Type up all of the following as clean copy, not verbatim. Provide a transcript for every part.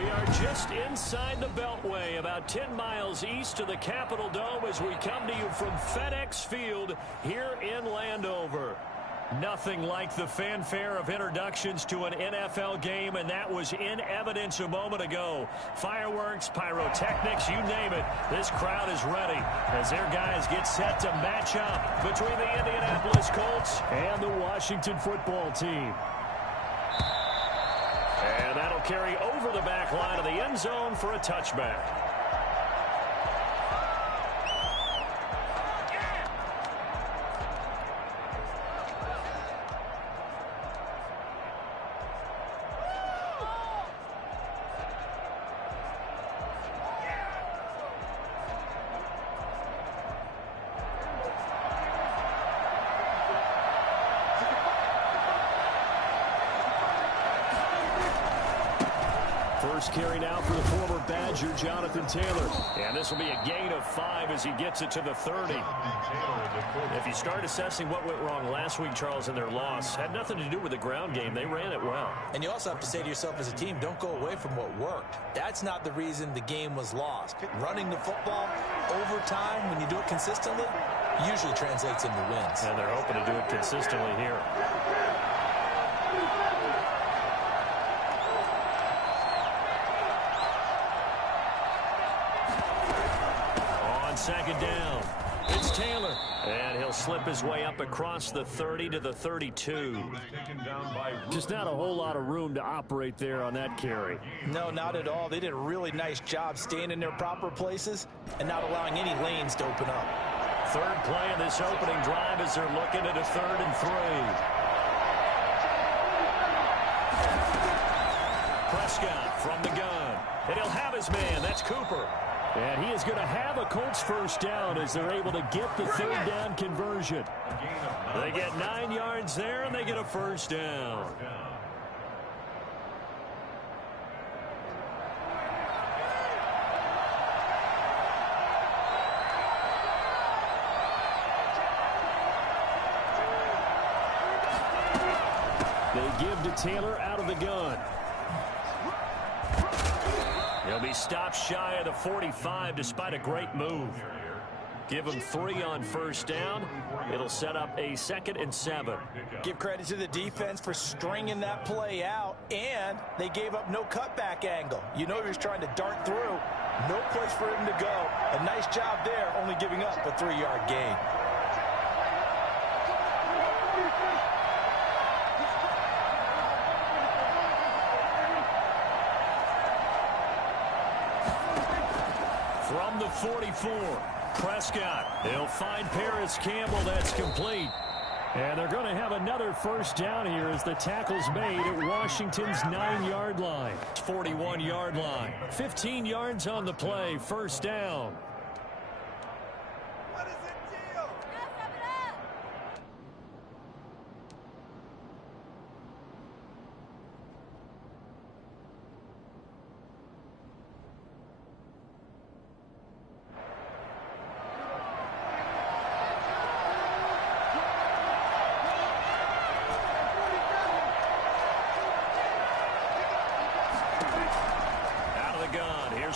We are just inside the Beltway, about 10 miles east of the Capitol Dome as we come to you from FedEx Field here in Landover. Nothing like the fanfare of introductions to an NFL game, and that was in evidence a moment ago. Fireworks, pyrotechnics, you name it. This crowd is ready as their guys get set to match up between the Indianapolis Colts and the Washington football team. And that'll carry over the back line of the end zone for a touchback. First carry now for the former Badger, Jonathan Taylor. And this will be a gain of 5 as he gets it to the 30. If you start assessing what went wrong last week, Charles, in their loss, had nothing to do with the ground game. They ran it well. And you also have to say to yourself as a team, don't go away from what worked. That's not the reason the game was lost. Running the football over time, when you do it consistently, usually translates into wins. And they're hoping to do it consistently here. Second down. It's Taylor. And he'll slip his way up across the 30 to the 32. Just not a whole lot of room to operate there on that carry. No, not at all. They did a really nice job staying in their proper places and not allowing any lanes to open up. Third play of this opening drive as they're looking at a 3rd and 3. Prescott from the gun. And he'll have his man. That's Cooper. And he is going to have a Colts first down as they're able to get the 3rd down conversion. They get 9 yards there, and they get a first down. They give to Taylor out of the gun. He'll be stopped shy of the 45 despite a great move. Give him 3 on first down. It'll set up a 2nd and 7. Give credit to the defense for stringing that play out, and they gave up no cutback angle. You know he was trying to dart through. No place for him to go. A nice job there, only giving up a 3-yard gain. From the 44, Prescott. They'll find Paris Campbell. That's complete. And they're going to have another first down here as the tackle's made at Washington's 9-yard line. 41-yard line. 15 yards on the play. First down.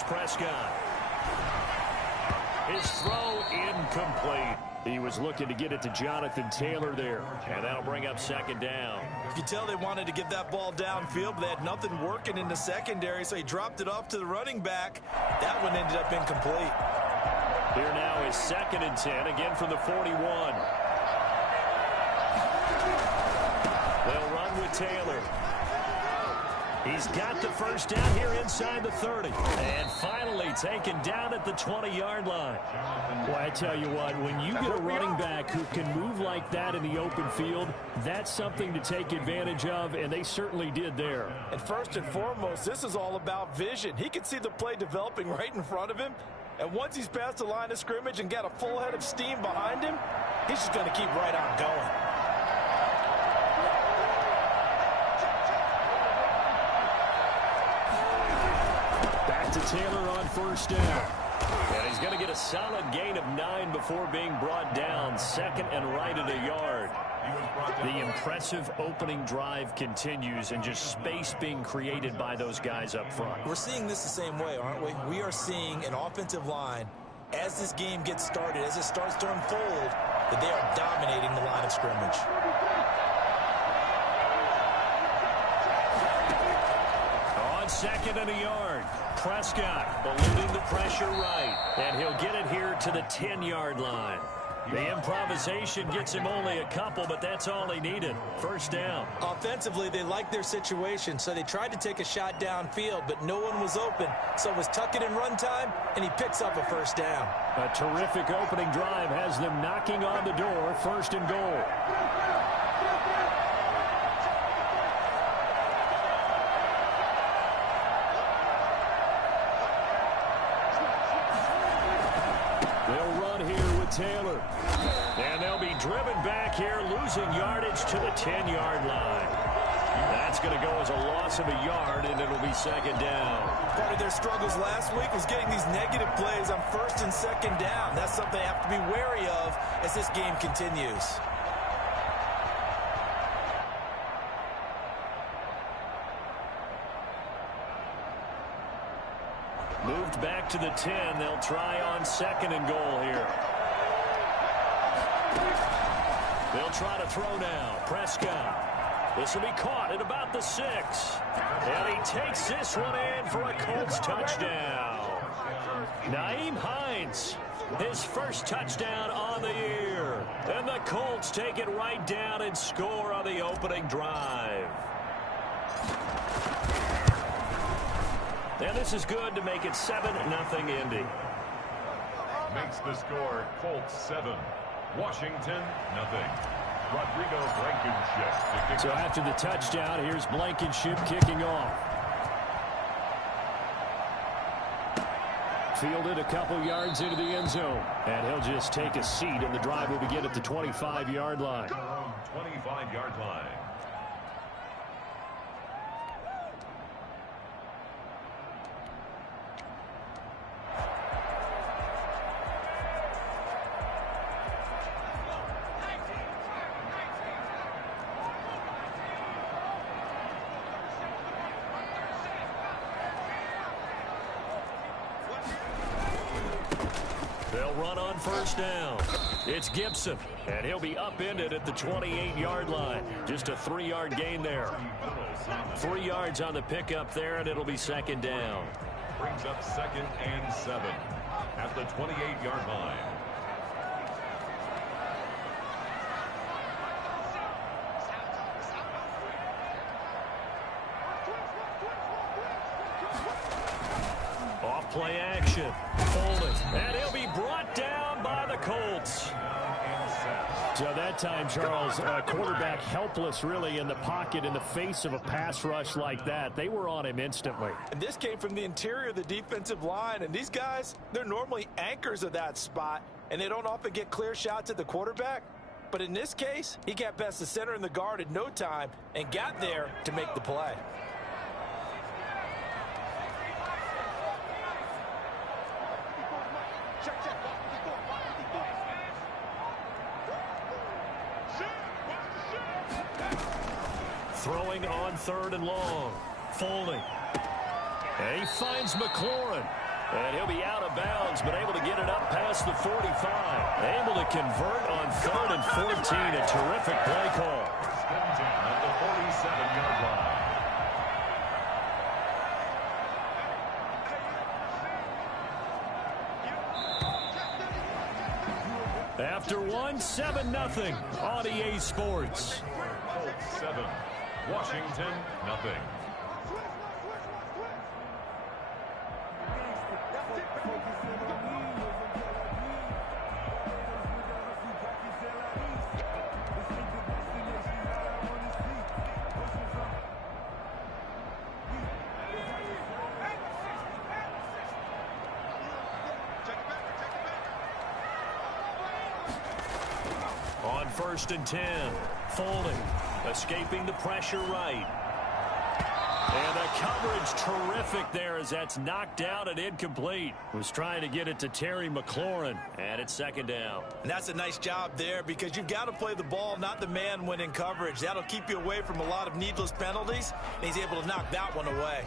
Prescott. His throw incomplete. He was looking to get it to Jonathan Taylor there, and that'll bring up 2nd down. You can tell they wanted to get that ball downfield, but they had nothing working in the secondary, so he dropped it off to the running back. That one ended up incomplete. Here now is 2nd and 10, again from the 41. They'll run with Taylor. He's got the first down here inside the 30. And finally taken down at the 20-yard line. Well, I tell you what, when you get a running back who can move like that in the open field, that's something to take advantage of, and they certainly did there. And first and foremost, this is all about vision. He can see the play developing right in front of him. And once he's past the line of scrimmage and got a full head of steam behind him, he's just going to keep right on going. To Taylor on first down. And he's going to get a solid gain of 9 before being brought down. 2nd and right at a yard. The impressive opening drive continues, and just space being created by those guys up front. We're seeing this the same way, aren't we? We are seeing an offensive line, as this game gets started, as it starts to unfold, that they are dominating the line of scrimmage. On 2nd and a yard, Prescott eluding the pressure right, and he'll get it here to the 10-yard line. The improvisation gets him only a couple, but that's all he needed. 1st down. Offensively, they liked their situation, so they tried to take a shot downfield, but no one was open. So it was tuck it in run time, and he picks up a 1st down. A terrific opening drive has them knocking on the door. 1st and goal. They'll run here with Taylor. And they'll be driven back here, losing yardage to the 10-yard line. That's going to go as a loss of a yard, and it'll be 2nd down. Part of their struggles last week was getting these negative plays on 1st and 2nd down. That's something they have to be wary of as this game continues. Moved back to the 10. They'll try on 2nd and goal here. They'll try to throw now. Prescott. This will be caught at about the 6. And he takes this one in for a Colts touchdown. Nyheim Hines, his 1st touchdown on the year. And the Colts take it right down and score on the opening drive. And this is good to make it 7-0 Indy. Makes the score Colts 7, Washington 0. Rodrigo Blankenship. So after the touchdown, here's Blankenship kicking off. Fielded a couple yards into the end zone. And he'll just take a seat, and the drive will begin at the 25-yard line. 25-yard line. They'll run on 1st down. It's Gibson, and he'll be upended at the 28-yard line. Just a 3-yard gain there. 3 yards on the pickup there, and it'll be 2nd down. Brings up 2nd and 7 at the 28-yard line. Off play action. Folding. And he'll be brought down by the Colts. So that time, Charles, quarterback helpless really in the pocket in the face of a pass rush like that. They were on him instantly. And this came from the interior of the defensive line. And these guys, they're normally anchors of that spot, and they don't often get clear shots at the quarterback. But in this case, he got past the center and the guard in no time and got there to make the play. Throwing on 3rd and long. Folding. And he finds McLaurin. And he'll be out of bounds, but able to get it up past the 45. Able to convert on 3rd and 14. A terrific play call. At the 47-yard line. After one, 7-0 on EA Sports. Colts 7, Washington 0. On 1st and 10, Folding, escaping the pressure right. And the coverage terrific there as that's knocked down and incomplete. Was trying to get it to Terry McLaurin, and it's second down. And that's a nice job there because you've got to play the ball, not the man when in coverage. That'll keep you away from a lot of needless penalties, and he's able to knock that one away.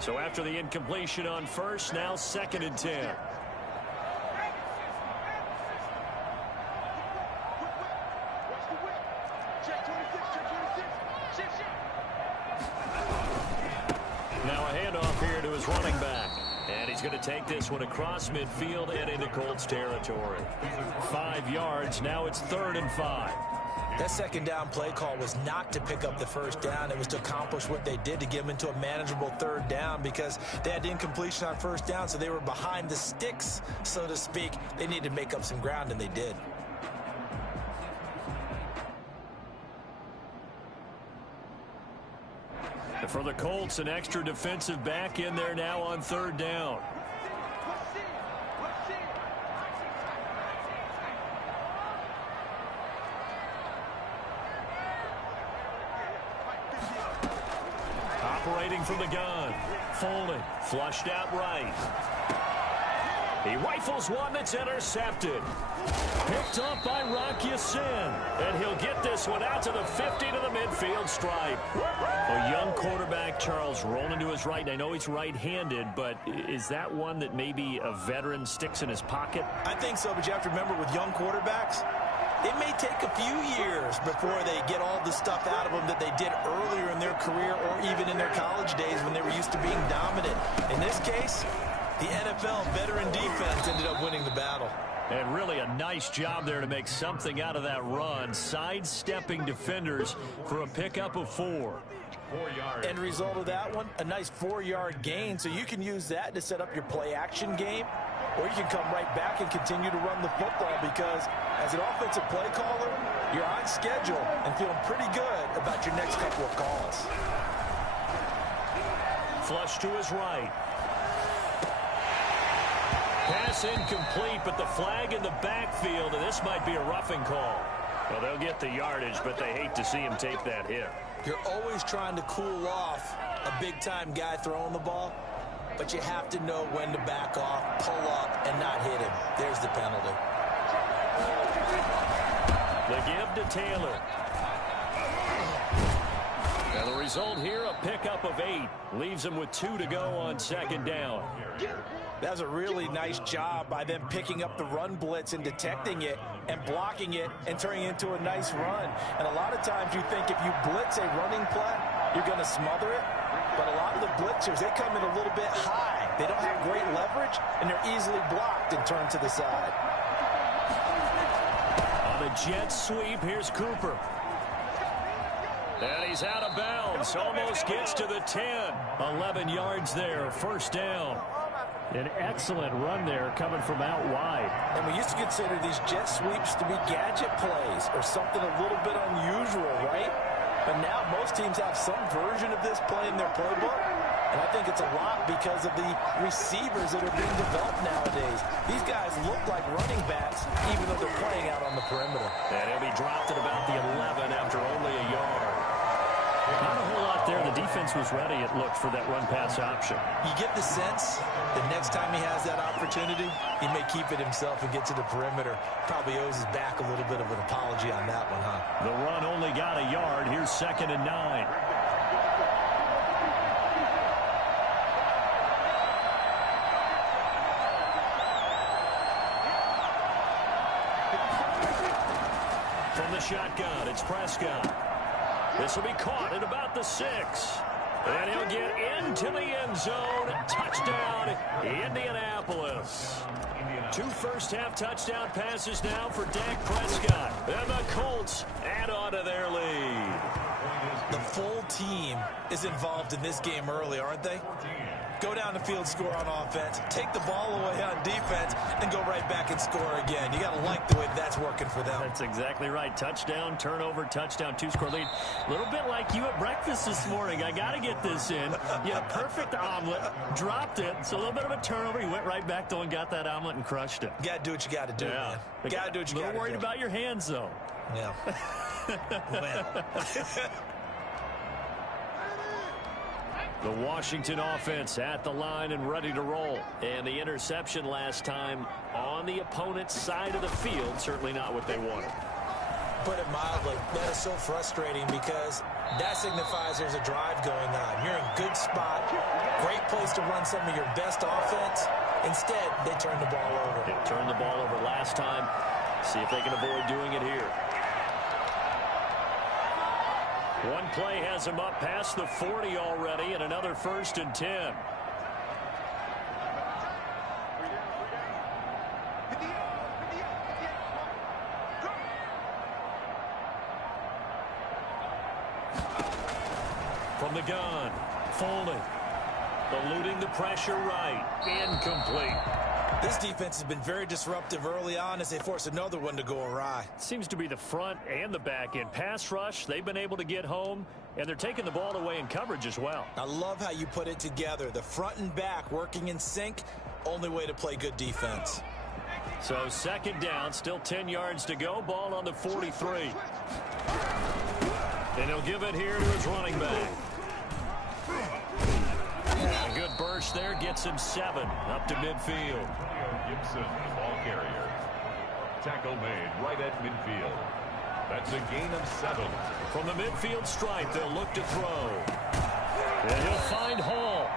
So after the incompletion on first, now 2nd and 10. Now a handoff here to his running back. And he's going to take this one across midfield and into Colts territory. 5 yards. Now it's 3rd and 5. That second down play call was not to pick up the first down. It was to accomplish what they did to get them into a manageable 3rd down because they had incompletion on first down, so they were behind the sticks, so to speak. They needed to make up some ground, and they did. And for the Colts, an extra defensive back in there now on 3rd down. Operating from the gun. Folding. Flushed out right. He rifles one that's intercepted. Picked up by Rock Ya-Sin. And he'll get this one out to the 50 to the midfield stripe. A young quarterback, Charles, rolling to his right. And I know he's right-handed, but is that one that maybe a veteran sticks in his pocket? I think so, but you have to remember with young quarterbacks, it may take a few years before they get all the stuff out of them that they did earlier in their career or even in their college days when they were used to being dominant. In this case, the NFL veteran defense ended up winning the battle. And really a nice job there to make something out of that run. Sidestepping defenders for a pickup of 4. 4 yards. End result of that one, a nice 4-yard gain. So you can use that to set up your play-action game, or you can come right back and continue to run the football because as an offensive play caller, you're on schedule and feeling pretty good about your next couple of calls. Flush to his right. Pass incomplete, but the flag in the backfield, and this might be a roughing call. Well, they'll get the yardage, but they hate to see him take that hit. You're always trying to cool off a big-time guy throwing the ball, but you have to know when to back off, pull up, and not hit him. There's the penalty. The give to Taylor. And the result here, a pickup of 8. Leaves him with 2 to go on 2nd down. That was a really nice job by them picking up the run blitz and detecting it and blocking it and turning it into a nice run. And a lot of times you think if you blitz a running play, you're going to smother it. But a lot of the blitzers, they come in a little bit high. They don't have great leverage, and they're easily blocked and turned to the side. On the jet sweep, here's Cooper. And he's out of bounds. Almost gets to the 10. 11 yards there. 1st down. An excellent run there coming from out wide. And we used to consider these jet sweeps to be gadget plays or something a little bit unusual, right? But now most teams have some version of this play in their playbook. And I think it's a lot because of the receivers that are being developed nowadays. These guys look like running backs even though they're playing out on the perimeter. And he'll be dropped at about the 11 after only a yard. Not a whole lot there. The defense was ready, it looked, for that run-pass option. You get the sense that next time he has that opportunity, he may keep it himself and get to the perimeter. Probably owes his back a little bit of an apology on that one, huh? The run only got a yard. Here's 2nd and 9. From the shotgun, it's Prescott. This will be caught at about the 6. And he'll get into the end zone. Touchdown, Indianapolis. 2 first-half touchdown passes now for Dak Prescott. And the Colts add on to their lead. The full team is involved in this game early, aren't they? Go down the field, score on offense, take the ball away on defense, and go right back and score again. You got to like the way that's working for them. That's exactly right. Touchdown, turnover, touchdown, 2-score lead. A little bit like you at breakfast this morning. I got to get this in. You had a perfect omelet, dropped it. So a little bit of a turnover. You went right back, though, and got that omelet and crushed it. You got to do what you got to do, man. You got to do what you got to do. A little worried about your hands, though. Yeah. Well. The Washington offense at the line and ready to roll. And the interception last time on the opponent's side of the field. Certainly not what they wanted. Put it mildly, that is so frustrating because that signifies there's a drive going on. You're in good spot, great place to run some of your best offense. Instead, they turn the ball over. They turned the ball over last time. See if they can avoid doing it here. One play has him up past the 40 already, and another 1st and 10. From the gun, Foley. Eluding the pressure right. Incomplete. This defense has been very disruptive early on as they force another one to go awry. Seems to be the front and the back end. Pass rush, they've been able to get home, and they're taking the ball away in coverage as well. I love how you put it together. The front and back working in sync, only way to play good defense. So 2nd down, still 10 yards to go. Ball on the 43. And he'll give it here to his running back. A good burst there, gets him 7 up to midfield. Gibson, ball carrier. Tackle made right at midfield. That's a gain of 7. From the midfield stripe, they'll look to throw. And he'll find Hall.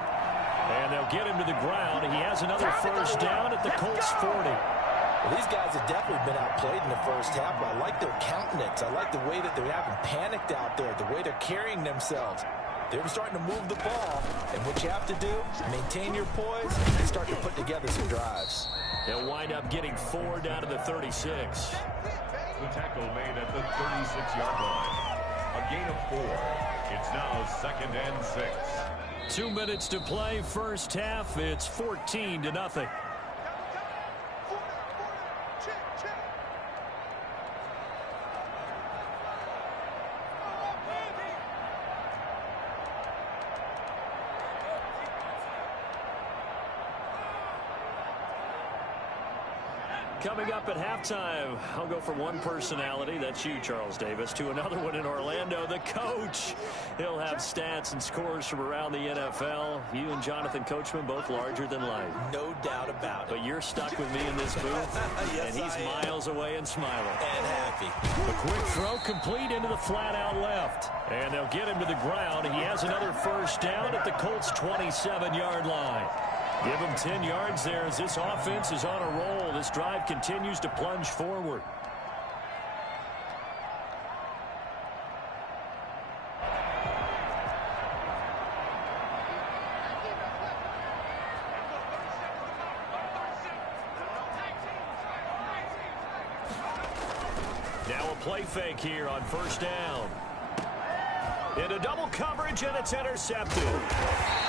And they'll get him to the ground. He has another 1st down at the Colts 40. Well, these guys have definitely been outplayed in the first half, but I like their countenance. I like the way that they haven't panicked out there, the way they're carrying themselves. They're starting to move the ball, and what you have to do, maintain your poise and start to put together some drives. They'll wind up getting 4 down to the 36. The tackle made at the 36-yard line. A gain of 4. It's now 2nd and 6. 2 minutes to play, first half. It's 14-0. Coming up at halftime, I'll go from one personality, that's you, Charles Davis, to another one in Orlando, the coach. He'll have stats and scores from around the NFL. You and Jonathan Coachman, both larger than life. No doubt about it. But you're stuck with me in this booth, yes, and he's miles away and smiling. And happy. A quick throw complete into the flat-out left. And they'll get him to the ground. He has another 1st down at the Colts' 27-yard line. Give him 10 yards there as this offense is on a roll. This drive continues to plunge forward. Now a play fake here on 1st down. Into double coverage, and it's intercepted.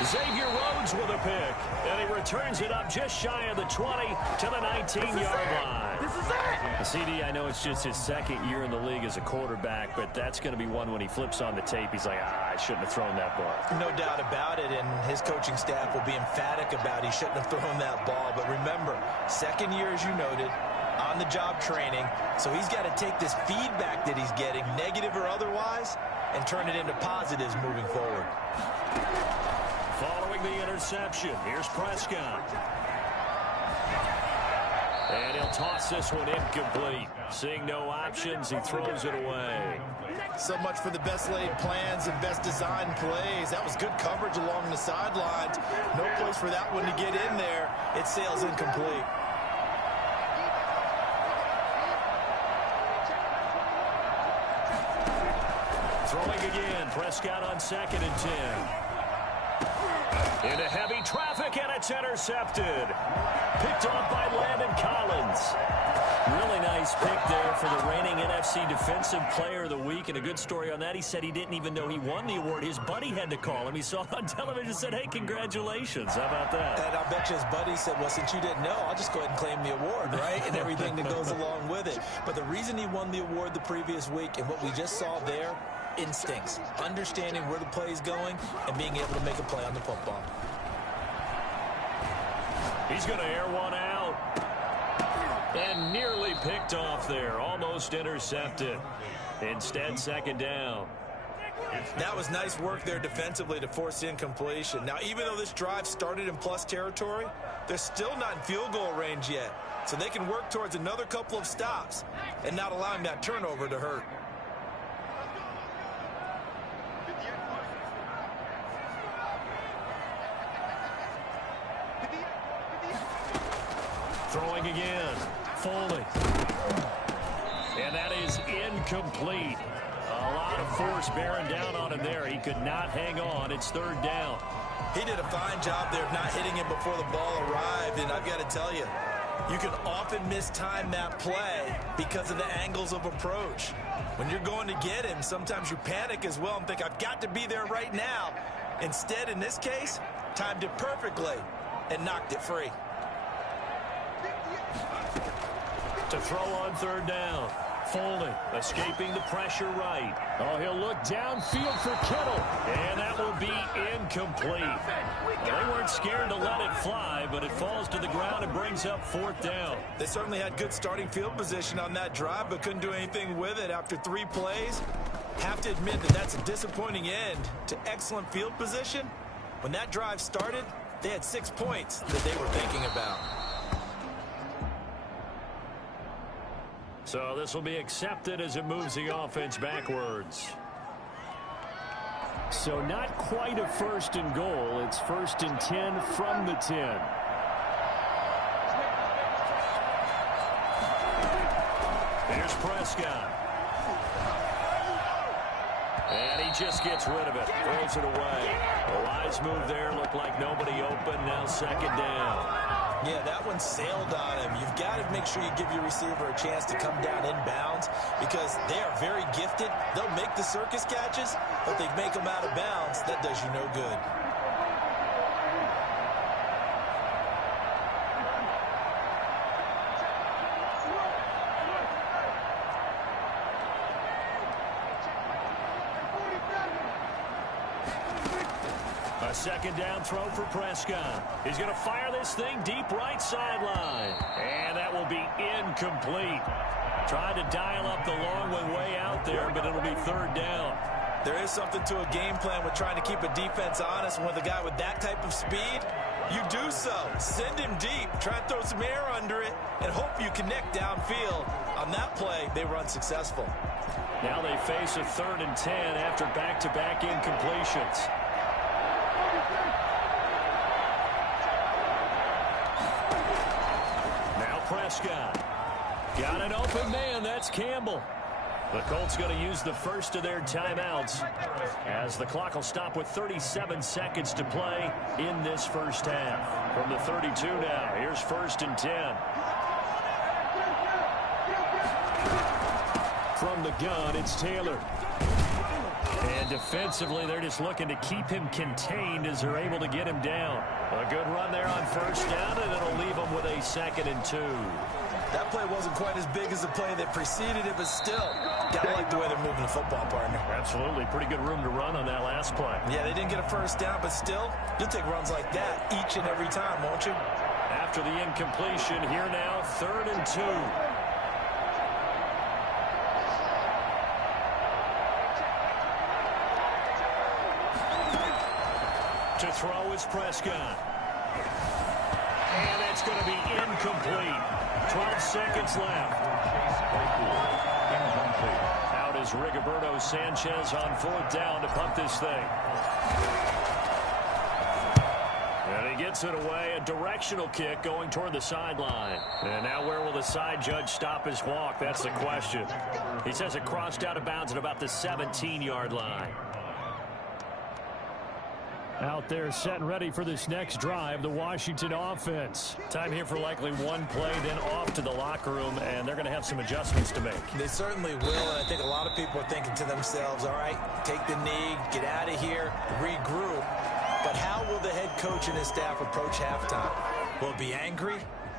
Xavier Rhodes with a pick, and he returns it up just shy of the 20 to the 19-yard line. This is it! CD, I know it's just his 2nd year in the league as a quarterback, but that's going to be one when he flips on the tape, he's like, I shouldn't have thrown that ball. No doubt about it, and his coaching staff will be emphatic about he shouldn't have thrown that ball. But remember, 2nd year, as you noted, on-the-job training, so he's got to take this feedback that he's getting, negative or otherwise, and turn it into positives moving forward. Following the interception, here's Prescott. And he'll toss this one incomplete. Seeing no options, he throws it away. So much for the best laid plans and best designed plays. That was good coverage along the sidelines. No place for that one to get in there. It sails incomplete. Throwing again, Prescott on 2nd and 10. Into heavy traffic, and it's intercepted. Picked off by Landon Collins. Really nice pick there for the reigning NFC Defensive Player of the Week, and a good story on that. He said he didn't even know he won the award. His buddy had to call him. He saw it on television and said, hey, congratulations. How about that? And I bet you his buddy said, well, since you didn't know, I'll just go ahead and claim the award, right? And everything that goes along with it. But the reason he won the award the previous week and what we just saw there, instincts, understanding where the play is going and being able to make a play on the football. He's going to air one out. And nearly picked off there. Almost intercepted. Instead, 2nd down. That was nice work there defensively to force the incompletion. Now, even though this drive started in plus territory, they're still not in field goal range yet. So they can work towards another couple of stops and not allowing that turnover to hurt. Throwing again. Foley. And that is incomplete. A lot of force bearing down on him there. He could not hang on. It's third down. He did a fine job there of not hitting him before the ball arrived. And I've got to tell you, you can often mistime that play because of the angles of approach. When you're going to get him, sometimes you panic as well and think, I've got to be there right now. Instead, in this case, timed it perfectly and knocked it free. To throw on third down. Foley escaping the pressure right. Oh, he'll look downfield for Kittle. And that will be incomplete. Well, they weren't scared to let it fly, but it falls to the ground and brings up fourth down. They certainly had good starting field position on that drive, but couldn't do anything with it after 3 plays. Have to admit that that's a disappointing end to excellent field position. When that drive started, they had 6 points that they were thinking about. So this will be accepted as it moves the offense backwards. So not quite a first and goal. It's 1st and 10 from the 10. Here's Prescott. And he just gets rid of it. Throws it away. A wise move there. Looked like nobody open. Now second down. Yeah, that one sailed on him. You've got to make sure you give your receiver a chance to come down inbounds because they are very gifted. They'll make the circus catches, but they make them out of bounds. That does you no good. A second down throw for Prescott. He's going to fire this thing deep right sideline. And that will be incomplete. Tried to dial up the long one way out there, but it'll be third down. There is something to a game plan with trying to keep a defense honest. And with a guy with that type of speed, you do so. Send him deep. Try and throw some air under it and hope you connect downfield. On that play, they were unsuccessful. Now they face a 3rd and 10 after back-to-back incompletions. Prescott. Got an open man. That's Campbell. The Colts going to use the first of their timeouts as the clock will stop with 37 seconds to play in this first half. From the 32 now, here's 1st and 10. From the gun, it's Taylor. And defensively, they're just looking to keep him contained as they're able to get him down. A good run there on first down, and it'll leave them with a 2nd and 2. That play wasn't quite as big as the play that preceded it, but still, gotta like the way they're moving the football, partner. Absolutely. Pretty good room to run on that last play. Yeah, they didn't get a first down, but still, you'll take runs like that each and every time, won't you? After the incompletion, here now, 3rd and 2. To throw is Prescott. And it's going to be incomplete. 12 seconds left. Out is Rigoberto Sanchez on 4th down to punt this thing. And he gets it away. A directional kick going toward the sideline. And now where will the side judge stop his walk? That's the question. He says it crossed out of bounds at about the 17-yard line. Out there set and ready for this next drive, the Washington offense. Time here for likely one play, then off to the locker room, and they're going to have some adjustments to make. They certainly will, and I think a lot of people are thinking to themselves, all right, take the knee, get out of here, regroup. But how will the head coach and his staff approach halftime? Will it be angry?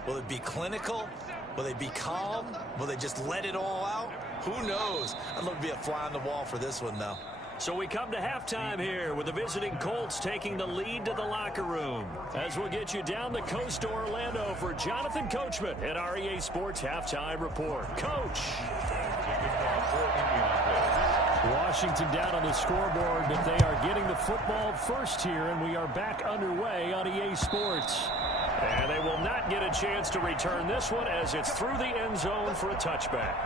Will it be clinical? Will they be calm? Will they just let it all out? Who knows? I'd love to be a fly on the wall for this one, though. So we come to halftime here with the visiting Colts taking the lead to the locker room. As we'll get you down the coast to Orlando for Jonathan Coachman at our EA Sports Halftime Report. Coach. Washington down on the scoreboard, but they are getting the football first here, and we are back underway on EA Sports. And they will not get a chance to return this one as it's through the end zone for a touchback.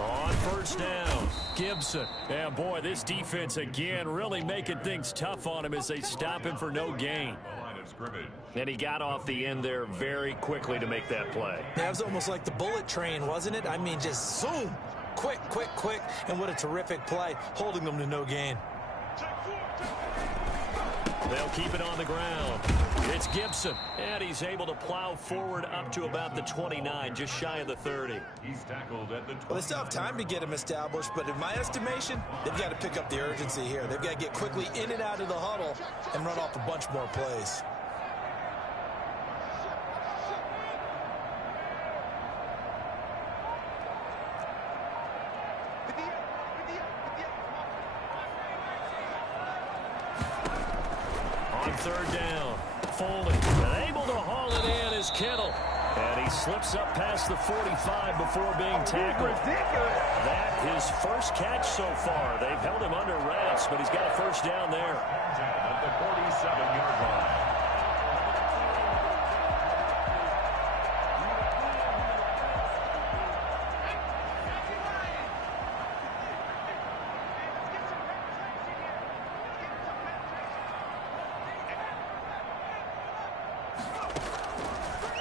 On first down, Gibson. And boy, this defense again really making things tough on him as they stop him for no gain. And he got off the end there very quickly to make that play. That was almost like the bullet train, wasn't it? I mean, just zoom. Quick, quick, quick. And what a terrific play, holding them to no gain. They'll keep it on the ground. It's Gibson, and he's able to plow forward up to about the 29, just shy of the 30. He's tackled at the 20. Well, they still have time to get him established, but in my estimation, they've got to pick up the urgency here. They've got to get quickly in and out of the huddle and run off a bunch more plays. On third down, Foley, and able to haul it in is Kittle. And he slips up past the 45 before being tackled. That his first catch so far. They've held him under wraps, but he's got a first down there. At the 47-yard line.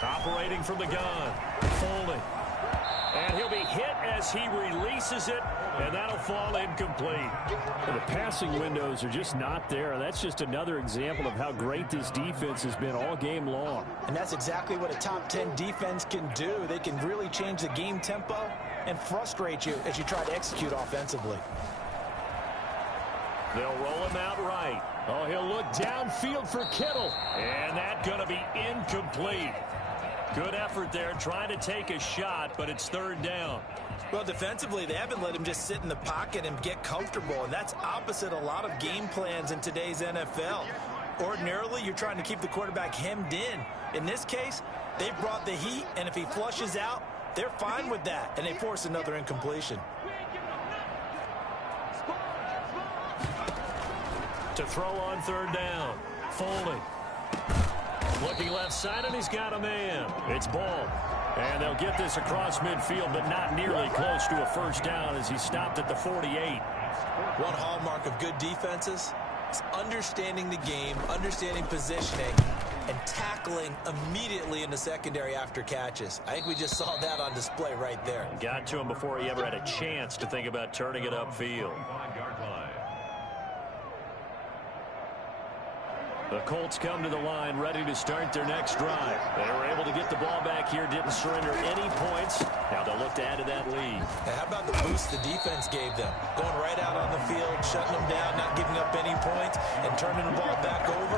Operating from the gun, Foley. And he'll be hit as he releases it, and that'll fall incomplete. And the passing windows are just not there. That's just another example of how great this defense has been all game long. And that's exactly what a top 10 defense can do. They can really change the game tempo and frustrate you as you try to execute offensively. They'll roll him out right. Oh, he'll look downfield for Kittle. And that's going to be incomplete. Good effort there, trying to take a shot, but it's third down. Well, defensively, they haven't let him just sit in the pocket and get comfortable, and that's opposite a lot of game plans in today's NFL. Ordinarily, you're trying to keep the quarterback hemmed in. In this case, they've brought the heat, and if he flushes out, they're fine with that, and they force another incompletion. To throw on third down, Foley. Looking left side, and he's got a man. It's Ball. And they'll get this across midfield, but not nearly close to a first down as he stopped at the 48. One hallmark of good defenses is understanding the game, understanding positioning, and tackling immediately in the secondary after catches. I think we just saw that on display right there. Got to him before he ever had a chance to think about turning it upfield. 5-yard line. The Colts come to the line ready to start their next drive. They were able to get the ball back here, didn't surrender any points. Now they'll look to add to that lead. And how about the boost the defense gave them? Going right out on the field, shutting them down, not giving up any points, and turning the ball back over.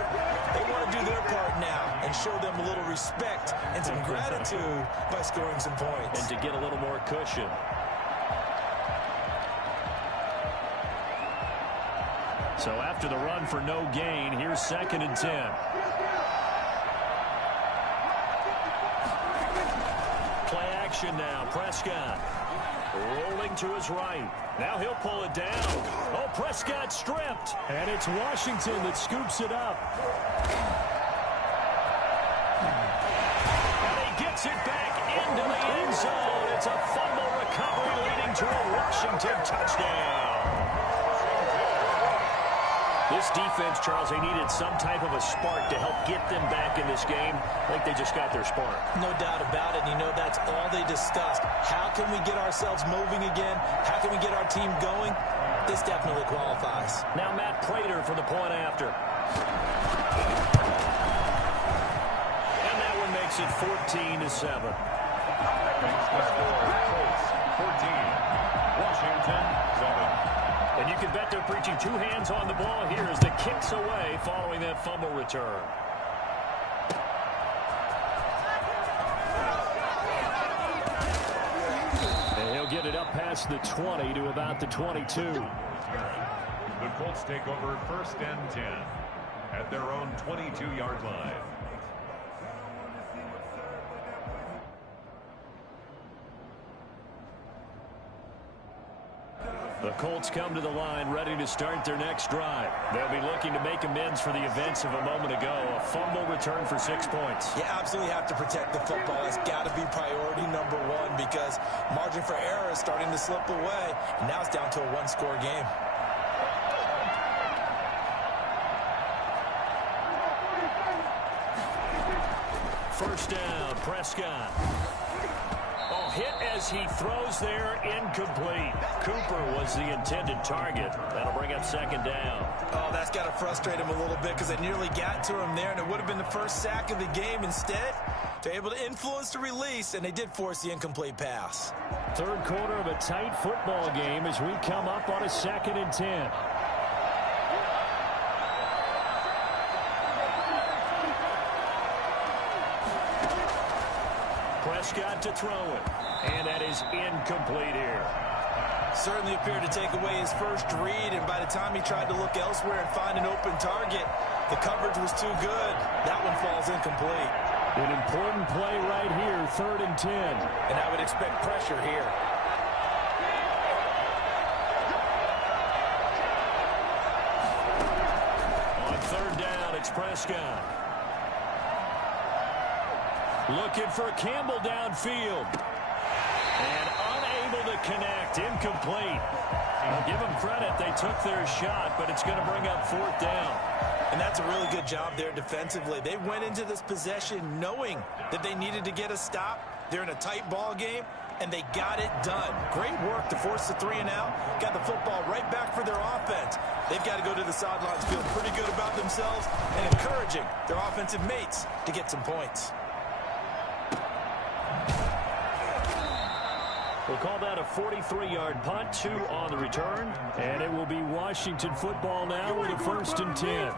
They want to do their part now and show them a little respect and some gratitude by scoring some points. And to get a little more cushion. So after the run for no gain, here's 2nd and 10. Play action now. Prescott rolling to his right. Now he'll pull it down. Oh, Prescott stripped. And it's Washington that scoops it up. And he gets it back into the end zone. It's a fumble recovery leading to a Washington touchdown. This defense, Charles, they needed some type of a spark to help get them back in this game. I think they just got their spark. No doubt about it. You know, that's all they discussed. How can we get ourselves moving again? How can we get our team going? This definitely qualifies. Now Matt Prater for the point after. And that one makes it 14-7. That's the score. Colts 14. Washington 7. And you can bet they're preaching two hands on the ball here as the kick's away following that fumble return. And he'll get it up past the 20 to about the 22. The Colts take over 1st and 10 at their own 22-yard line. The Colts come to the line ready to start their next drive. They'll be looking to make amends for the events of a moment ago. A fumble return for 6 points. You absolutely have to protect the football. That's got to be priority number one because margin for error is starting to slip away. And now it's down to a one-score game. First down, Prescott. Hit as he throws there, incomplete. Cooper was the intended target. That'll bring up 2nd down. Oh, that's got to frustrate him a little bit because they nearly got to him there, and it would have been the first sack of the game. Instead, they're able to influence the release, and they did force the incomplete pass. Third quarter of a tight football game as we come up on a 2nd and 10. Prescott to throw it, and that is incomplete here. Certainly appeared to take away his first read, and by the time he tried to look elsewhere and find an open target, the coverage was too good. That one falls incomplete. An important play right here, 3rd and 10. And I would expect pressure here. On 3rd down, it's Prescott. Looking for Campbell downfield. And unable to connect. Incomplete. I'll give them credit. They took their shot, but it's going to bring up 4th down. And that's a really good job there defensively. They went into this possession knowing that they needed to get a stop. They're in a tight ball game, and they got it done. Great work to force the 3 and out. Got the football right back for their offense. They've got to go to the sidelines feeling pretty good about themselves and encouraging their offensive mates to get some points. We'll call that a 43-yard punt, 2 on the return. And it will be Washington football now with a 1st and 10.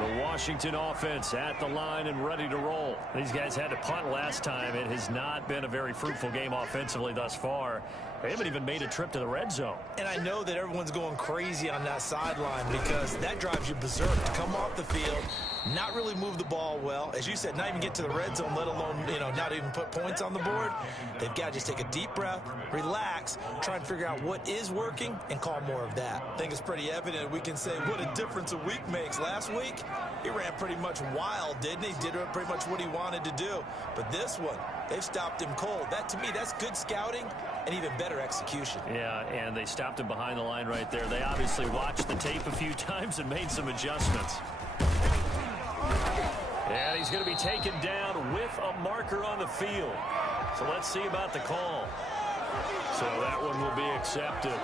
The Washington offense at the line and ready to roll. These guys had to punt last time. It has not been a very fruitful game offensively thus far. They haven't even made a trip to the red zone. And I know that everyone's going crazy on that sideline because that drives you berserk to come off the field, not really move the ball well. As you said, not even get to the red zone, let alone, not even put points on the board. They've got to just take a deep breath, relax, try and figure out what is working and call more of that. I think it's pretty evident we can say what a difference a week makes. Last week, he ran pretty much wild, didn't he? Did pretty much what he wanted to do. But this one, they've stopped him cold. That, to me, that's good scouting and even better execution. Yeah, and they stopped him behind the line right there. They obviously watched the tape a few times and made some adjustments. And he's going to be taken down with a marker on the field. So let's see about the call. So that one will be accepted.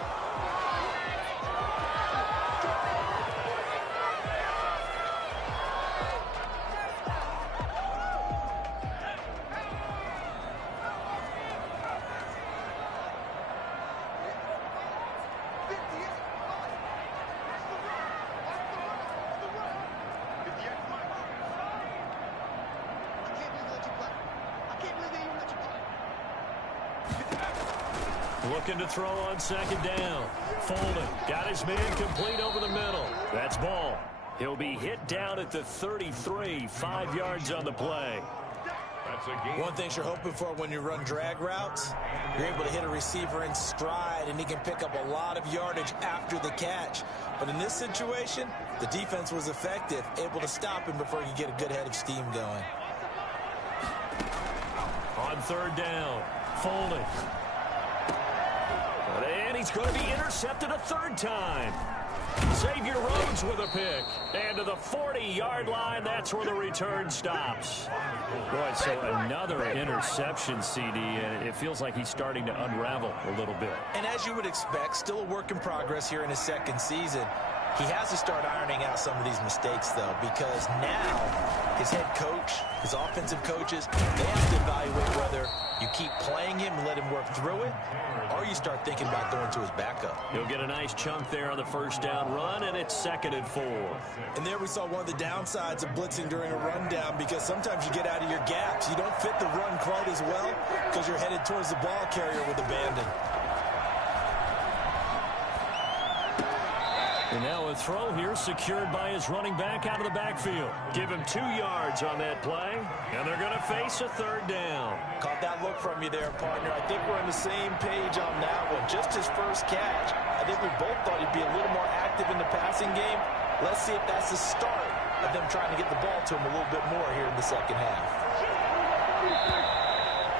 Looking to throw on 2nd down. Folding. Got his man complete over the middle. That's ball. He'll be hit down at the 33. 5 yards on the play. One thing you're hoping for when you run drag routes, you're able to hit a receiver in stride, and he can pick up a lot of yardage after the catch. But in this situation, the defense was effective, able to stop him before he could get a good head of steam going. On 3rd down. Folding. And he's going to be intercepted a 3rd time. Xavier Rhodes with a pick. And to the 40-yard line, that's where the return stops. Boy, so another interception, CD, and it feels like he's starting to unravel a little bit. And as you would expect, still a work in progress here in his 2nd season. He has to start ironing out some of these mistakes, though, because now his head coach, his offensive coaches, they have to evaluate whether you keep playing him and let him work through it, or you start thinking about throwing to his backup. He'll get a nice chunk there on the 1st down run, and it's 2nd and 4. And there we saw one of the downsides of blitzing during a rundown, because sometimes you get out of your gaps. You don't fit the run quite as well because you're headed towards the ball carrier with abandon. And now a throw here secured by his running back out of the backfield. Give him 2 yards on that play, and they're going to face a third down. Caught that look from you there, partner. I think we're on the same page on that one. Just his first catch. I think we both thought he'd be a little more active in the passing game. Let's see if that's the start of them trying to get the ball to him a little bit more here in the second half.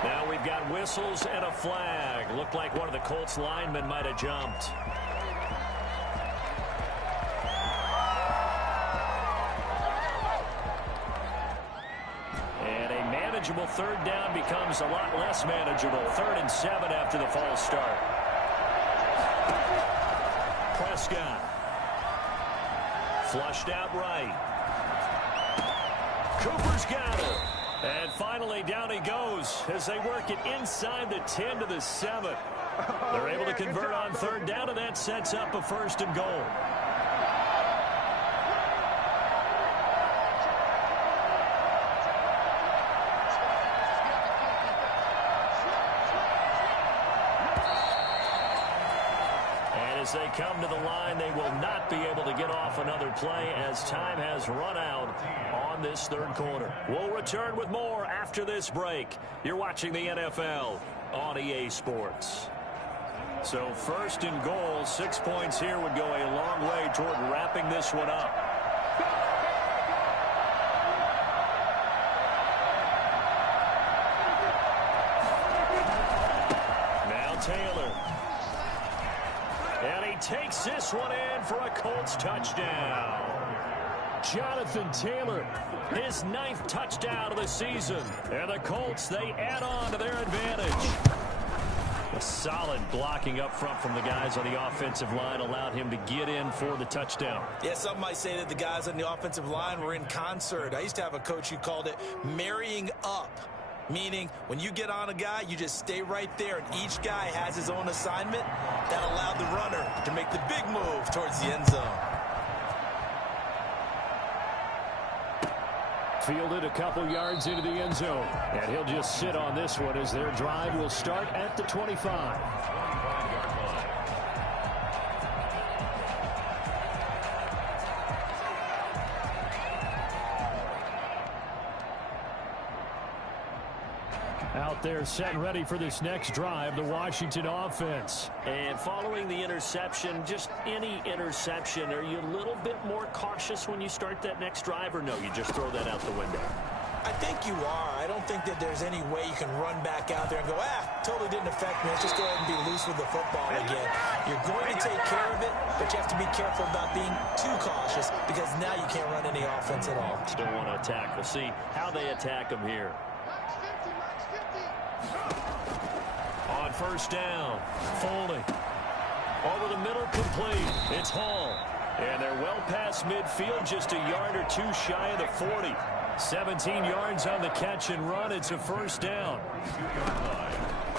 Now we've got whistles and a flag. Looked like one of the Colts linemen might have jumped. And a manageable third down becomes a lot less manageable. 3rd and 7 after the false start. Prescott. Flushed out right. Cooper's got it. And finally, down he goes as they work it inside the 10 to the 7. They're able to convert on third down, and that sets up a 1st and goal. As they come to the line, they will not be able to get off another play as time has run out on this 3rd quarter. We'll return with more after this break. You're watching the NFL on EA Sports. So 1st and goal, 6 points here would go a long way toward wrapping this one up. Now Taylor. And he takes this one in for a Colts touchdown. Jonathan Taylor, his 9th touchdown of the season. And the Colts, they add on to their advantage. A solid blocking up front from the guys on the offensive line allowed him to get in for the touchdown. Yeah, some might say that the guys on the offensive line were in concert. I used to have a coach who called it marrying up. Meaning, when you get on a guy, you just stay right there, and each guy has his own assignment. That allowed the runner to make the big move towards the end zone. Fielded a couple yards into the end zone. And he'll just sit on this one as their drive will start at the 25. Out there set and ready for this next drive, the Washington offense. And following the interception, just any interception, are you a little bit more cautious when you start that next drive, or no, you just throw that out the window? I think you are. I don't think that there's any way you can run back out there and go, totally didn't affect me. Let's just go ahead and be loose with the football again. You're going to take care of it, but you have to be careful about being too cautious because now you can't run any offense at all. Still want to attack. We'll see how they attack them here. On 1st down, Foley. Over the middle, complete. It's Hall. And they're well past midfield, just a yard or 2 shy of the 40. 17 yards on the catch and run. It's a 1st down.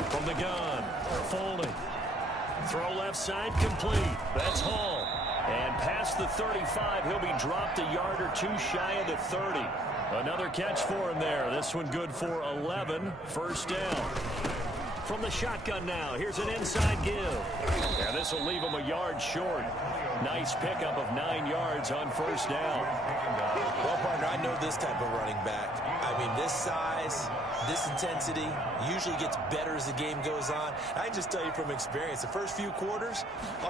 From the gun, Foley. Throw left side, complete. That's Hall. And past the 35, he'll be dropped a yard or 2 shy of the 30. Another catch for him there. This one good for 11. 1st down. From the shotgun now, here's an inside give. And this will leave him a yard short. Nice pickup of 9 yards on 1st down. Well, partner, I know this type of running back. I mean, this size, this intensity usually gets better as the game goes on. I can just tell you from experience, the first few quarters,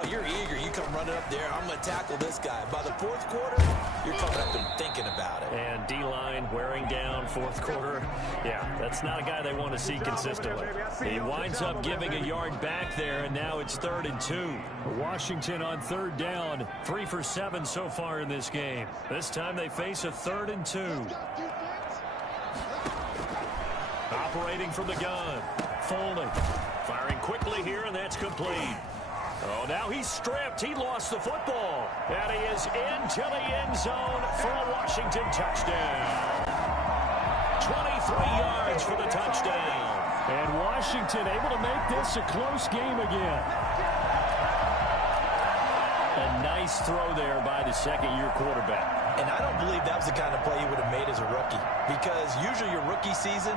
you're eager. You come running up there, I'm going to tackle this guy. By the 4th quarter, you're coming up and thinking about it. And D-line wearing down 4th quarter. Yeah, that's not a guy they want to see consistently. He winds up giving a yard back there, and now it's 3rd and 2. Washington on 3rd down, 3 for 7 so far in this game. This time they face a 3rd and 2. Operating from the gun, Foley. Firing quickly here, and that's complete. Oh, now he's stripped. He lost the football. And he is into the end zone for a Washington touchdown. 23 yards for the touchdown. And Washington able to make this a close game again. A nice throw there by the 2nd-year quarterback. And I don't believe that was the kind of play he would have made as a rookie. Because usually your rookie season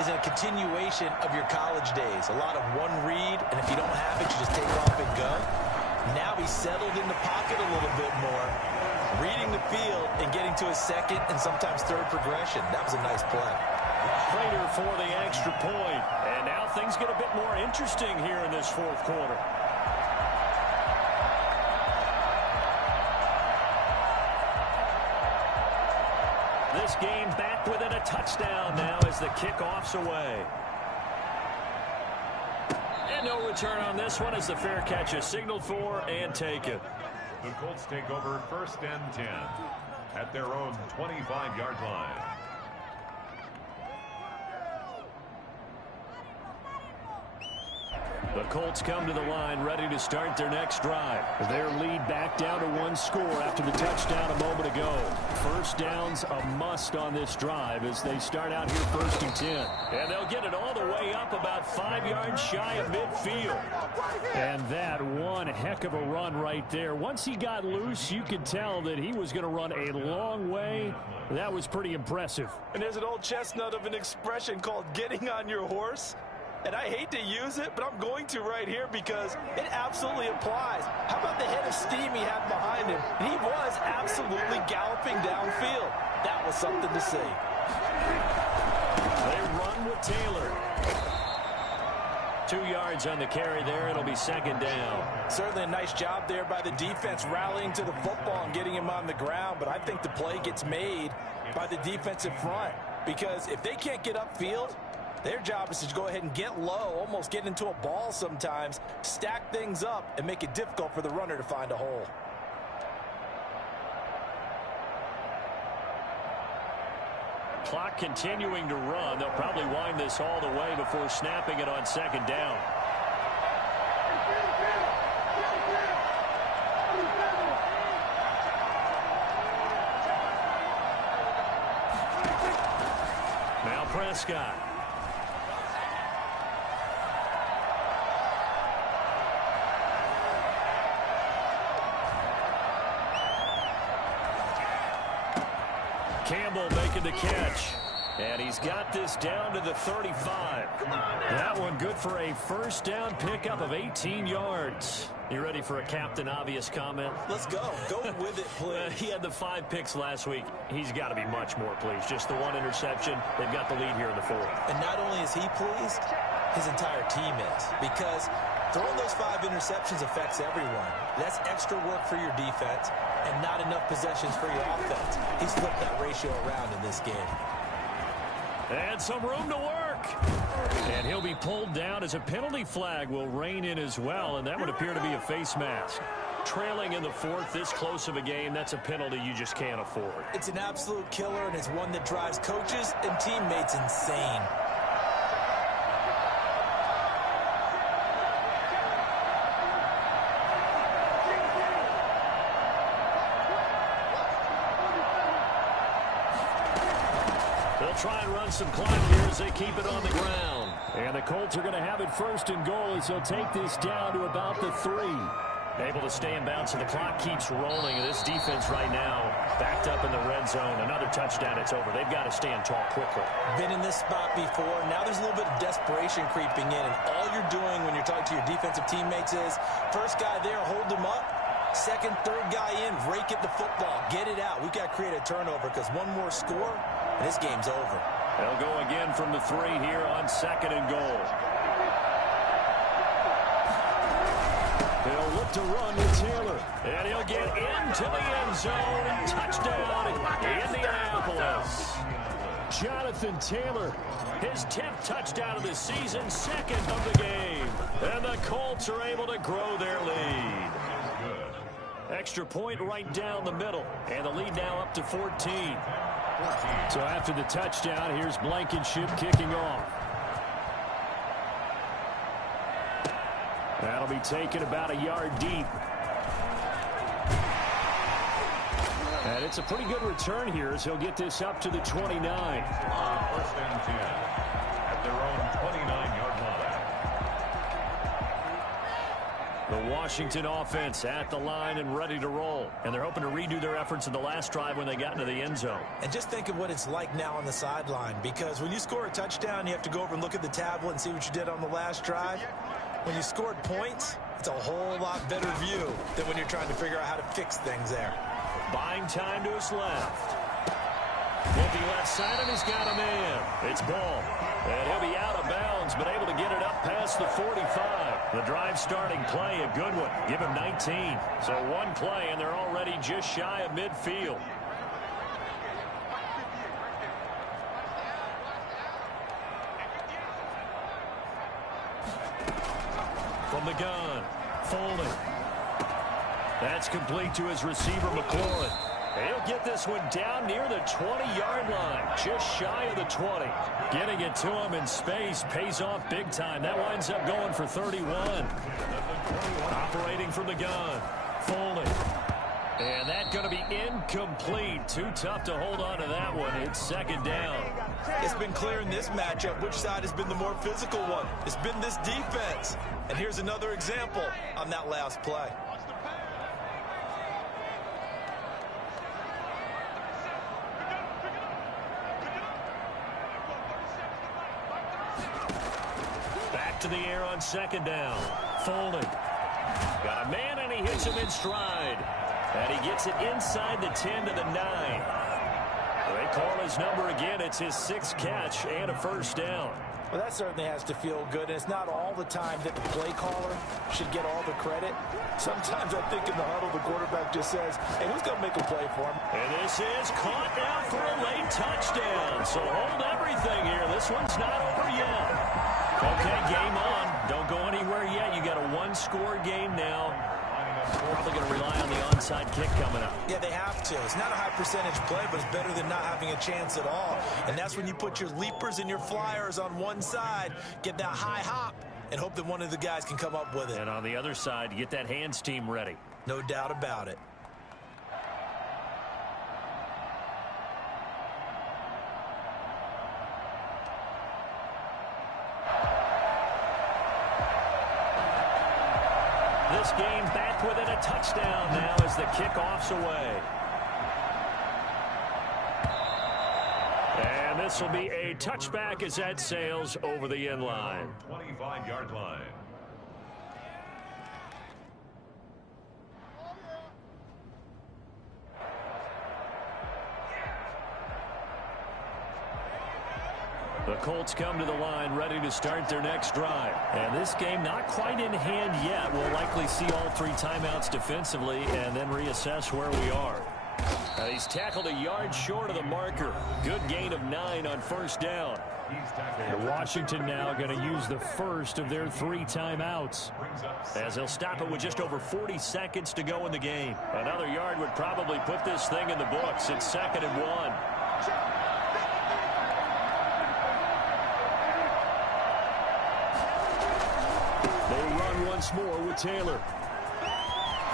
is a continuation of your college days. A lot of one read, and if you don't have it, you just take off and go. Now he's settled in the pocket a little bit more, reading the field and getting to his second and sometimes third progression. That was a nice play. Prater for the extra point. And now things get a bit more interesting here in this fourth quarter. This game back within a touchdown now as the kickoff's away. And no return on this one as the fair catch is signaled for and taken. The Colts take over 1st and 10 at their own 25-yard line. The Colts come to the line ready to start their next drive. Their lead back down to 1 score after the touchdown a moment ago. First down's a must on this drive as they start out here 1st and 10. And they'll get it all the way up about 5 yards shy of midfield. And that one heck of a run right there. Once he got loose, you could tell that he was going to run a long way. That was pretty impressive. And there's an old chestnut of an expression called getting on your horse. And I hate to use it, but I'm going to right here because it absolutely applies. How about the head of steam he had behind him? He was absolutely galloping downfield. That was something to see. They run with Taylor. 2 yards on the carry there. It'll be 2nd down. Certainly a nice job there by the defense rallying to the football and getting him on the ground. But I think the play gets made by the defensive front because if they can't get upfield, their job is to go ahead and get low, almost get into a ball sometimes, stack things up, and make it difficult for the runner to find a hole. Clock continuing to run. They'll probably wind this all the way before snapping it on 2nd down. Now Prescott. Campbell making the catch. And he's got this down to the 35. That one good for a first down pickup of 18 yards. You ready for a Captain Obvious comment? Let's go. Go with it, please. He had the 5 picks last week. He's got to be much more pleased. Just the 1 interception. They've got the lead here in the 4th. And not only is he pleased, his entire team is. Because throwing those 5 interceptions affects everyone. That's extra work for your defense and not enough possessions for your offense. He's flipped that ratio around in this game. And some room to work. And he'll be pulled down as a penalty flag will rein in as well, and that would appear to be a face mask. Trailing in the 4th, this close of a game, that's a penalty you just can't afford. It's an absolute killer, and it's one that drives coaches and teammates insane. They'll try and run some clock here as they keep it on the ground. And the Colts are going to have it 1st and goal as they'll take this down to about the 3. Able to stay in bounds, so the clock keeps rolling. And this defense right now backed up in the red zone. Another touchdown, it's over. They've got to stand tall quickly. Been in this spot before. Now there's a little bit of desperation creeping in. And all you're doing when you're talking to your defensive teammates is, first guy there, hold him up. Second, third guy in, rake at the football. Get it out. We've got to create a turnover because one more score, and this game's over. They'll go again from the 3 here on 2nd and goal. They'll look to run with Taylor. And he'll get into the end zone. Touchdown, Indianapolis. Jonathan Taylor, his 10th touchdown of the season, 2nd of the game. And the Colts are able to grow their lead. Extra point right down the middle. And the lead now up to 14. So after the touchdown, here's Blankenship kicking off. That'll be taken about a yard deep. And it's a pretty good return here as he'll get this up to the 29. 1st and 10 at their own 29-yard line. The Washington offense at the line and ready to roll. And they're hoping to redo their efforts in the last drive when they got into the end zone. And just think of what it's like now on the sideline, because when you score a touchdown, you have to go over and look at the tablet and see what you did on the last drive. When you scored points, it's a whole lot better view than when you're trying to figure out how to fix things there. Buying time to his left. Looking left side, and he's got a man. It's ball. And he'll be out of bounds, but able to get it up past the 45. The drive starting play, a good one. Give him 19. So one play, and they're already just shy of midfield. From the gun, Foley. That's complete to his receiver, McLaurin. He'll get this one down near the 20-yard line, just shy of the 20. Getting it to him in space pays off big time. That winds up going for 31. Operating from the gun, Foley. And that's going to be incomplete. Too tough to hold on to that one. It's second down. It's been clear in this matchup which side has been the more physical one. It's been this defense. And here's another example on that last play. Back to the air on second down. Foley. Got a man, and he hits him in stride. And he gets it inside the 10 to the 9. They call his number again. It's his 6th catch and a first down. Well, that certainly has to feel good. And it's not all the time that the play caller should get all the credit. Sometimes I think in the huddle, the quarterback just says, hey, who's going to make a play for him? And this is caught now for a late touchdown. So hold everything here. This one's not over yet. Okay, game on. Don't go anywhere yet. You got a one-score game now. Probably going to rely on the onside kick coming up. Yeah, they have to. It's not a high percentage play, but it's better than not having a chance at all. And that's when you put your leapers and your flyers on one side, get that high hop, and hope that one of the guys can come up with it. And on the other side, get that hands team ready. No doubt about it. This game back within a touchdown now as the kickoff's away. And this will be a touchback as that sails over the end line. 25-yard line. The Colts come to the line ready to start their next drive. And this game not quite in hand yet. We'll likely see all 3 timeouts defensively and then reassess where we are. He's tackled a yard short of the marker. Good gain of 9 on first down. Washington now going to use the first of their 3 timeouts, as they'll stop it with just over 40 seconds to go in the game. Another yard would probably put this thing in the books. It's 2nd and 1. They run once more with Taylor.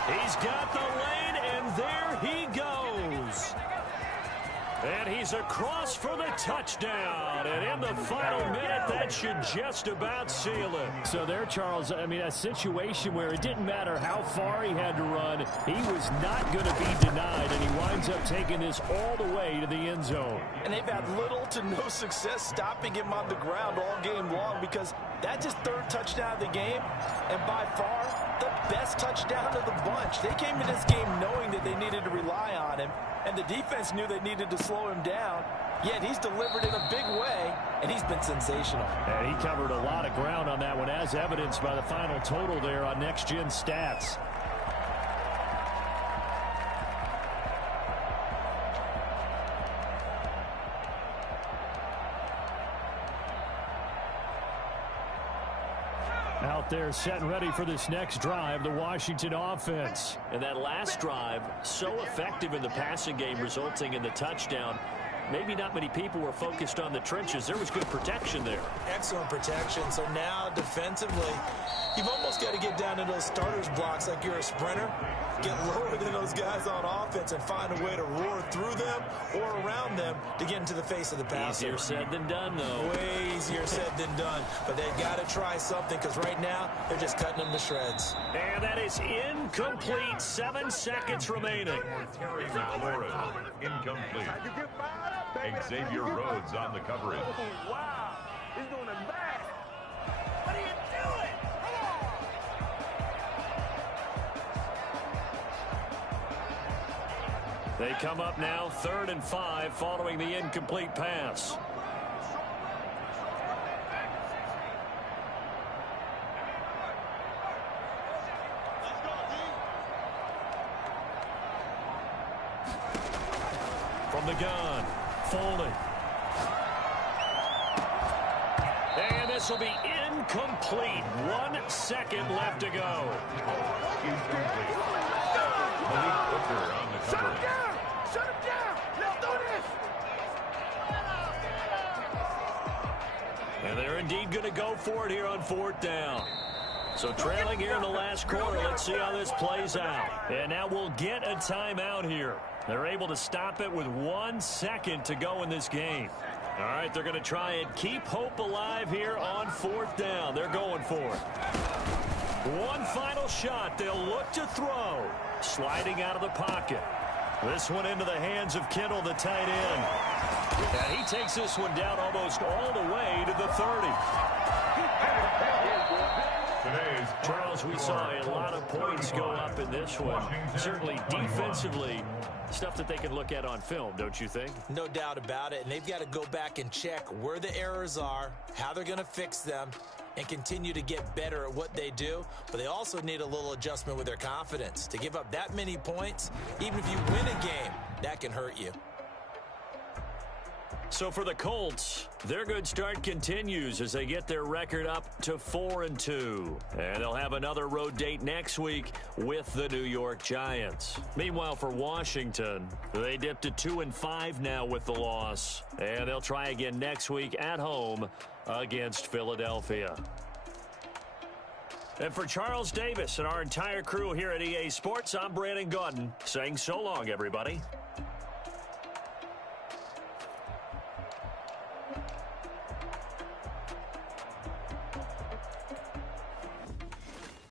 He's got the lane, and there he goes. And he's across for the touchdown. And in the final minute, that should just about seal it. So there, Charles, I mean, a situation where it didn't matter how far he had to run. He was not going to be denied, and he winds up taking this all the way to the end zone. And they've had little to no success stopping him on the ground all game long, because that's his 3rd touchdown of the game, and by far the best touchdown of the bunch. They came in this game knowing that they needed to rely on him, and the defense knew they needed to slow him down, yet he's delivered in a big way, and he's been sensational. And he covered a lot of ground on that one, as evidenced by the final total there on Next Gen Stats. Out there set and ready for this next drive, the Washington offense. And that last drive, so effective in the passing game, resulting in the touchdown. Maybe not many people were focused on the trenches. There was good protection there. Excellent protection. So now defensively, you've almost got to get down to those starters blocks like you're a sprinter. Get lower than those guys on offense and find a way to roar through them or around them to get into the face of the passer. Easier said than done, though. Way easier said than done. But they've got to try something, because right now they're just cutting them to shreds. And that is incomplete. 7 seconds remaining. Terry McLaurin, incomplete. Xavier Rhodes on the coverage. Wow, he's doing it back. What are you doing? Come on. They come up now 3rd and 5 following the incomplete pass. From the gun, Foley. And this will be incomplete. 1 second left to go. Incomplete. Malik Hooker on the cover. Shut him down! Let's do this! And they're indeed going to go for it here on 4th down. So trailing here in the last quarter. Let's see how this plays out. And now we'll get a timeout here. They're able to stop it with 1 second to go in this game. All right, they're going to try and keep hope alive here on 4th down. They're going for it. One final shot. They'll look to throw. Sliding out of the pocket. This one into the hands of Kittle, the tight end. And he takes this one down almost all the way to the 30. Charles, we saw a lot of points go up in this one. Certainly defensively, stuff that they can look at on film, don't you think? No doubt about it, and they've got to go back and check where the errors are, how they're going to fix them, and continue to get better at what they do. But they also need a little adjustment with their confidence. To give up that many points, even if you win a game, that can hurt you. So for the Colts, their good start continues as they get their record up to 4-2. And they'll have another road date next week with the New York Giants. Meanwhile, for Washington, they dipped to 2-5 now with the loss. And they'll try again next week at home against Philadelphia. And for Charles Davis and our entire crew here at EA Sports, I'm Brandon Gaudin saying so long, everybody.